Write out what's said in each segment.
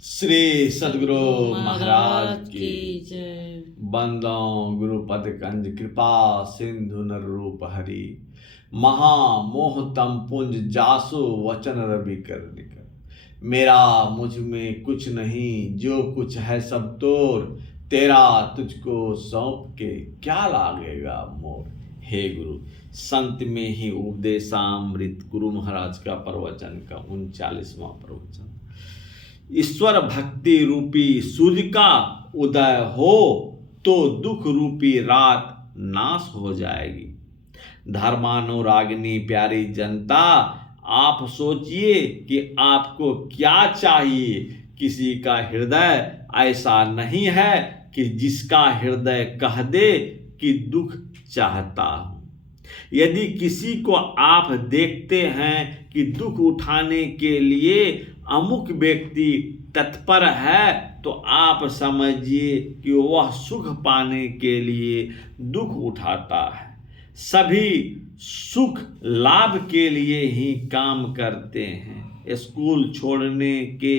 श्री सद्गुरु महाराज की जय। बंदो गुरुपद कंज कृपा सिंधु नर रूप हरि महामोह तम पुंज जासु वचन रवि कर निकर। मेरा मुझ में कुछ नहीं, जो कुछ है सब तोर, तेरा तुझको सौंप के क्या लागेगा मोर। हे गुरु, संत में ही उपदेशामृत गुरु महाराज का प्रवचन का 39वां प्रवचन। ईश्वर भक्ति रूपी सूर्य का उदय हो तो दुख रूपी रात नाश हो जाएगी। धर्मानुरागिनी प्यारी जनता, आप सोचिए कि आपको क्या चाहिए। किसी का हृदय ऐसा नहीं है कि जिसका हृदय कह दे कि दुख चाहता हूं। यदि किसी को आप देखते हैं कि दुख उठाने के लिए अमुक व्यक्ति तत्पर है, तो आप समझिए कि वह सुख पाने के लिए दुख उठाता है। सभी सुख लाभ के लिए ही काम करते हैं। स्कूल छोड़ने के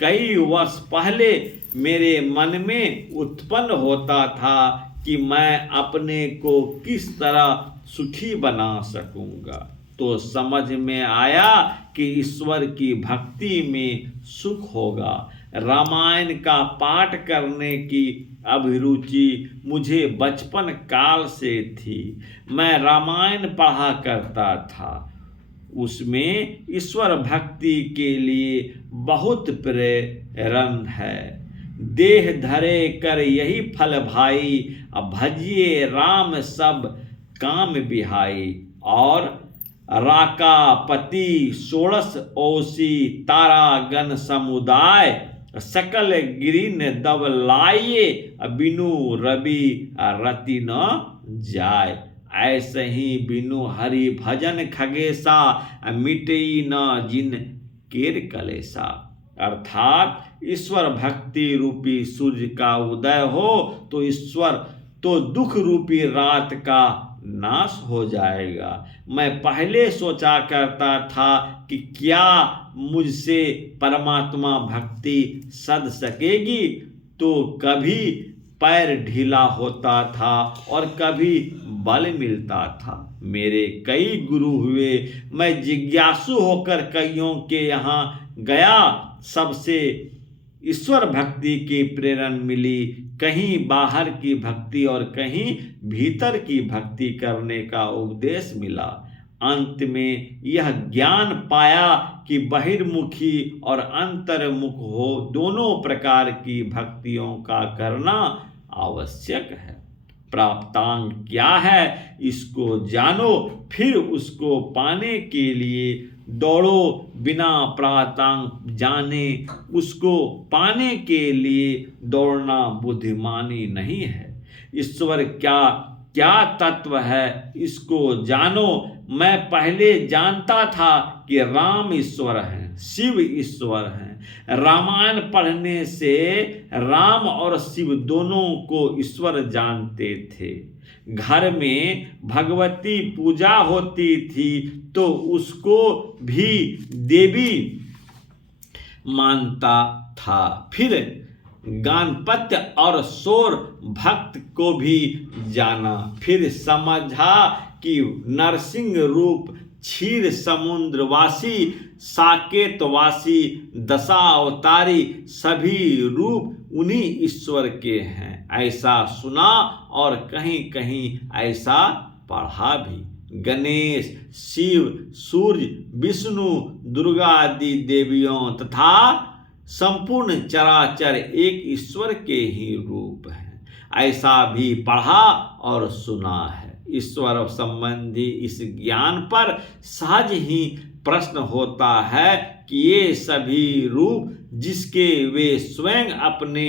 कई वर्ष पहले मेरे मन में उत्पन्न होता था कि मैं अपने को किस तरह सुखी बना सकूंगा, तो समझ में आया कि ईश्वर की भक्ति में सुख होगा। रामायण का पाठ करने की अभिरुचि मुझे बचपन काल से थी। मैं रामायण पढ़ा करता था। उसमें ईश्वर भक्ति के लिए बहुत प्रेरण है। देह धरे कर यही फल भाई, भजिए राम सब काम बिहाई। और राकापति षोड़श ओसी तारा गण समुदाय, सकल गिरिन दब लाइए बिनु रवि रति न जाय। ऐसे ही बिनु हरि भजन खगेसा, मिटई न जिन केर कलेसा। अर्थात ईश्वर भक्ति रूपी सूर्य का उदय हो तो दुख रूपी रात का नाश हो जाएगा। मैं पहले सोचा करता था कि क्या मुझसे परमात्मा भक्ति सध सकेगी, तो कभी पैर ढीला होता था और कभी बल मिलता था। मेरे कई गुरु हुए, मैं जिज्ञासु होकर कईयों के यहाँ गया। सबसे ईश्वर भक्ति की प्रेरण मिली। कहीं बाहर की भक्ति और कहीं भीतर की भक्ति करने का उपदेश मिला। अंत में यह ज्ञान पाया कि बहिर्मुखी और अंतर्मुख हो दोनों प्रकार की भक्तियों का करना आवश्यक है। प्राप्तांग क्या है इसको जानो, फिर उसको पाने के लिए दौड़ो। बिना प्राप्तांग जाने उसको पाने के लिए दौड़ना बुद्धिमानी नहीं है। ईश्वर क्या तत्व है इसको जानो। मैं पहले जानता था कि राम ईश्वर हैं, शिव ईश्वर हैं। रामायण पढ़ने से राम और शिव दोनों को ईश्वर जानते थे। घर में भगवती पूजा होती थी तो उसको भी देवी मानता था। फिर गणपति और सौर भक्त को भी जाना। फिर समझा कि नरसिंह रूप, क्षीर समुद्रवासी, साकेतवासी, दशावतारी सभी रूप उन्हीं ईश्वर के हैं। ऐसा सुना और कहीं कहीं ऐसा पढ़ा भी। गणेश, शिव, सूर्य, विष्णु, दुर्गा आदि देवियों तथा संपूर्ण चराचर एक ईश्वर के ही रूप हैं, ऐसा भी पढ़ा और सुना है। ईश्वर संबंधी इस ज्ञान पर सहज ही प्रश्न होता है कि ये सभी रूप जिसके वे स्वयं अपने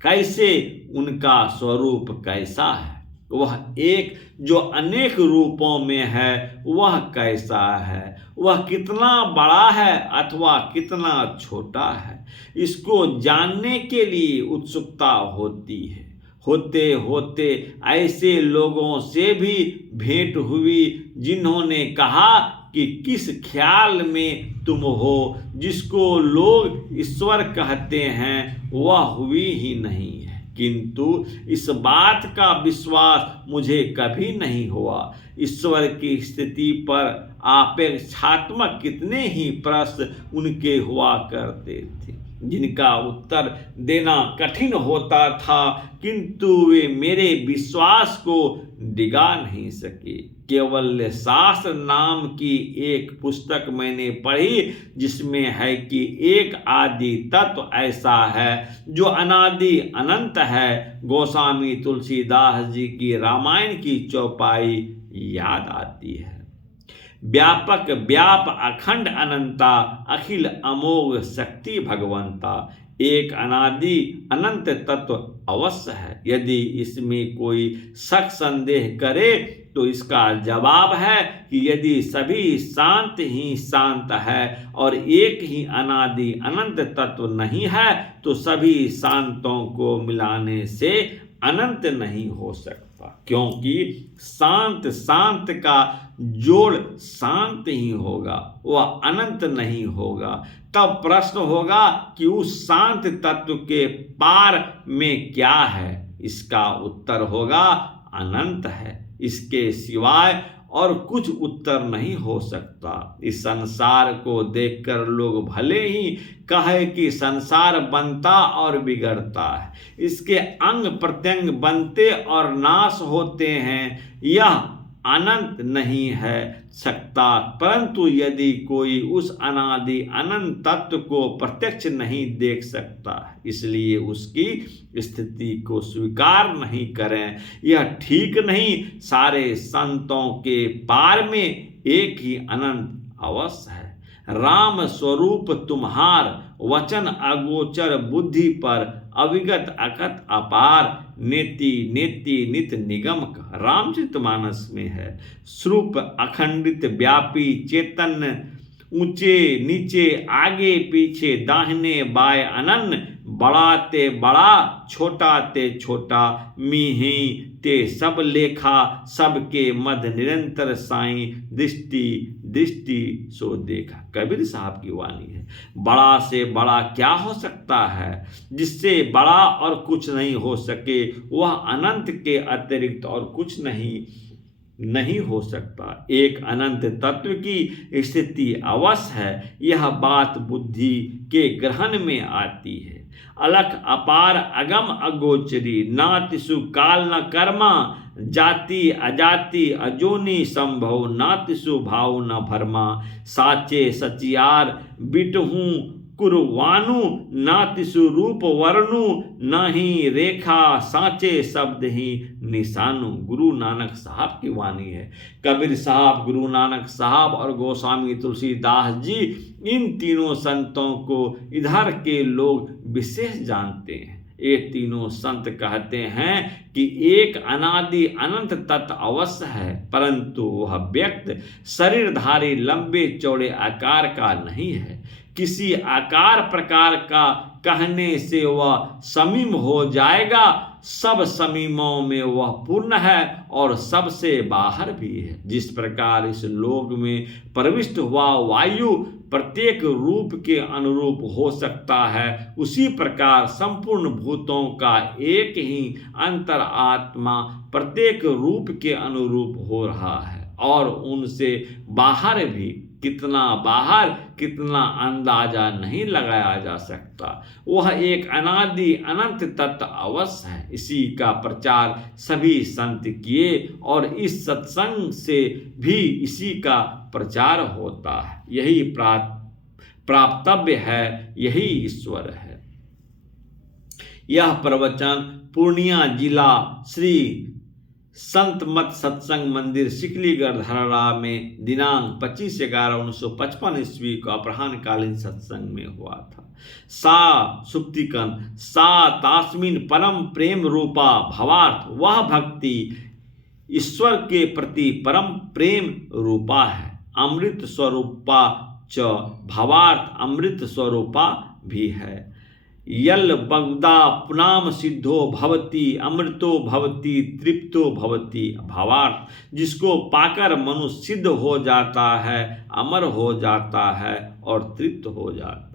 कैसे, उनका स्वरूप कैसा है। वह एक जो अनेक रूपों में है वह कैसा है। वह कितना बड़ा है अथवा कितना छोटा है, इसको जानने के लिए उत्सुकता होती है। होते होते ऐसे लोगों से भी भेंट हुई जिन्होंने कहा कि किस ख्याल में तुम हो। जिसको लोग ईश्वर कहते हैं वह हुई ही नहीं है, किंतु इस बात का विश्वास मुझे कभी नहीं हुआ। ईश्वर की स्थिति पर अपेक्षात्मक कितने ही प्रश्न उनके हुआ करते थे जिनका उत्तर देना कठिन होता था, किंतु वे मेरे विश्वास को डिगा नहीं सके। केवल शास्त्र नाम की एक पुस्तक मैंने पढ़ी जिसमें है कि एक आदि तत्व ऐसा है जो अनादि अनंत है। गोस्वामी तुलसीदास जी की रामायण की चौपाई याद आती है। व्यापक व्याप अखंड अनंता, अखिल अमोघ शक्ति भगवंता। एक अनादि अनंत तत्व अवश्य है। यदि इसमें कोई शक संदेह करे तो इसका जवाब है कि यदि सभी शांत ही शांत है और एक ही अनादि अनंत तत्व नहीं है तो सभी शांतों को मिलाने से अनंत नहीं हो सकता, क्योंकि शांत शांत का जोड़ शांत ही होगा, वह अनंत नहीं होगा। तब प्रश्न होगा कि उस शांत तत्व के पार में क्या है। इसका उत्तर होगा अनंत है, इसके सिवाय और कुछ उत्तर नहीं हो सकता। इस संसार को देखकर लोग भले ही कहे कि संसार बनता और बिगड़ता है, इसके अंग प्रत्यंग बनते और नाश होते हैं, यह अनंत नहीं है सकता। परंतु यदि कोई उस अनादि अनंत तत्व को प्रत्यक्ष नहीं देख सकता, इसलिए उसकी स्थिति को स्वीकार नहीं करें, यह ठीक नहीं। सारे संतों के पार में एक ही अनंत अवश्य है। राम स्वरूप तुम्हार, वचन अगोचर बुद्धि पर, अविगत अकथ अपार, नेति नेति नित निगम का। रामचरितमानस में है। स्वरूप अखंडित व्यापी चेतन, ऊंचे नीचे आगे पीछे दाहिने बाएं अनन्य, बड़ा ते बड़ा छोटा ते छोटा, मीही ते सब लेखा, सबके मध्य निरंतर साईं, दृष्टि दृष्टि सो देखा। कबीर साहब की वाणी है। बड़ा से बड़ा क्या हो सकता है? जिससे बड़ा और कुछ नहीं हो सके वह अनंत के अतिरिक्त और कुछ नहीं हो सकता। एक अनंत तत्व की स्थिति अवश्य है, यह बात बुद्धि के ग्रहण में आती है। अलख अपार अगम अगोचरी, ना तिसु काल न कर्मा, जाति अजाति अजोनी संभव, ना तिसु भाव न भरमा, साचे सचियार बिटहूँ कुरवानु, ना तिसु रूप वर्णु, न ही रेखा सांचे शब्द ही निशानु। गुरु नानक साहब की वाणी है। कबीर साहब, गुरु नानक साहब और गोस्वामी तुलसीदास जी, इन तीनों संतों को इधर के लोग विशेष जानते हैं। ये तीनों संत कहते हैं कि एक अनादि अनंत तत्व अवश्य है, परंतु वह व्यक्त शरीरधारी लंबे चौड़े आकार का नहीं है। किसी आकार प्रकार का कहने से वह समीम हो जाएगा। सब समीमों में वह पूर्ण है और सबसे बाहर भी है। जिस प्रकार इस लोक में प्रविष्ट हुआ वायु प्रत्येक रूप के अनुरूप हो सकता है, उसी प्रकार संपूर्ण भूतों का एक ही अंतर आत्मा प्रत्येक रूप के अनुरूप हो रहा है और उनसे बाहर भी कितना बाहर कितना अंदाजा नहीं लगाया जा सकता। वह एक अनादि अनंत तत्व अवश्य है। इसी का प्रचार सभी संत किए और इस सत्संग से भी इसी का प्रचार होता है। यही प्राप्तव्य है, यही ईश्वर है। यह प्रवचन पूर्णिया जिला श्री संत मत सत्संग मंदिर सिकलीगढ़ धरड़ा में दिनांक 25/11/1955 ईस्वी को अपराह्नकालीन सत्संग में हुआ था। सा सुक्तिकन सा तास्मिन परम प्रेम रूपा भवार्थ, वह भक्ति ईश्वर के प्रति परम प्रेम रूपा है। अमृत स्वरूपा च भवार्थ, अमृत स्वरूपा भी है। यल बगदा पुनाम सिद्धो भवति अमृतो भवति तृप्तो भवति। भावार्थ, जिसको पाकर मनुष्य सिद्ध हो जाता है, अमर हो जाता है और तृप्त हो जाता है।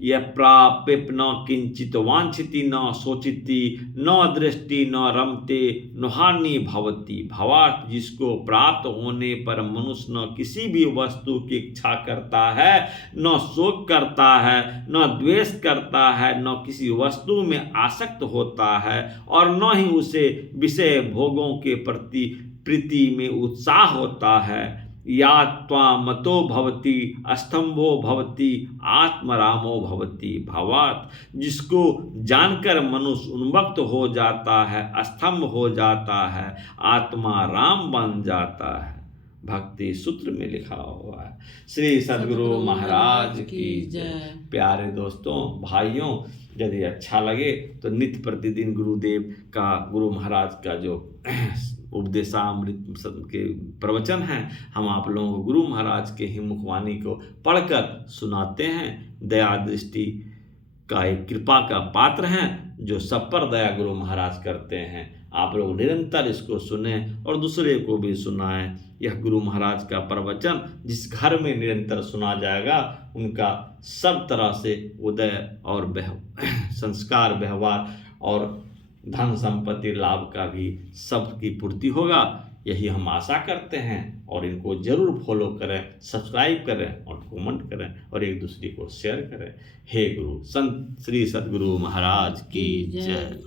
यह प्राप्य न किंचित वांछिति न सोचिति न दृष्टि न रमते नुहानि भवति। भावार्थ, जिसको प्राप्त होने पर मनुष्य न किसी भी वस्तु की इच्छा करता है, न शोक करता है, न द्वेष करता है, न किसी वस्तु में आसक्त होता है और न ही उसे विषय भोगों के प्रति प्रीति में उत्साह होता है। या त्वामतो भवति अस्तंभो भवति आत्मरामो भवति। भावार्थ, जिसको जानकर मनुष्य उन्मत्त हो जाता है, स्तंभ हो जाता है, आत्मा राम बन जाता है। भक्ति सूत्र में लिखा हुआ है। श्री सद्गुरु महाराज की जय। प्यारे दोस्तों, भाइयों, यदि अच्छा लगे तो नित्य प्रतिदिन गुरुदेव का, गुरु महाराज का जो उपदेशामृत के प्रवचन हैं, हम आप लोगों को गुरु महाराज के ही मुखवाणी को पढ़कर सुनाते हैं। दया दृष्टि का एक कृपा का पात्र हैं, जो सब पर दया गुरु महाराज करते हैं। आप लोग निरंतर इसको सुने और दूसरे को भी सुनाएं। यह गुरु महाराज का प्रवचन जिस घर में निरंतर सुना जाएगा, उनका सब तरह से उदय और संस्कार, व्यवहार और धन संपत्ति लाभ का भी सबकी पूर्ति होगा। यही हम आशा करते हैं और इनको जरूर फॉलो करें, सब्सक्राइब करें और कमेंट करें और एक दूसरे को शेयर करें। हे गुरु संत श्री सद्गुरु महाराज की जय।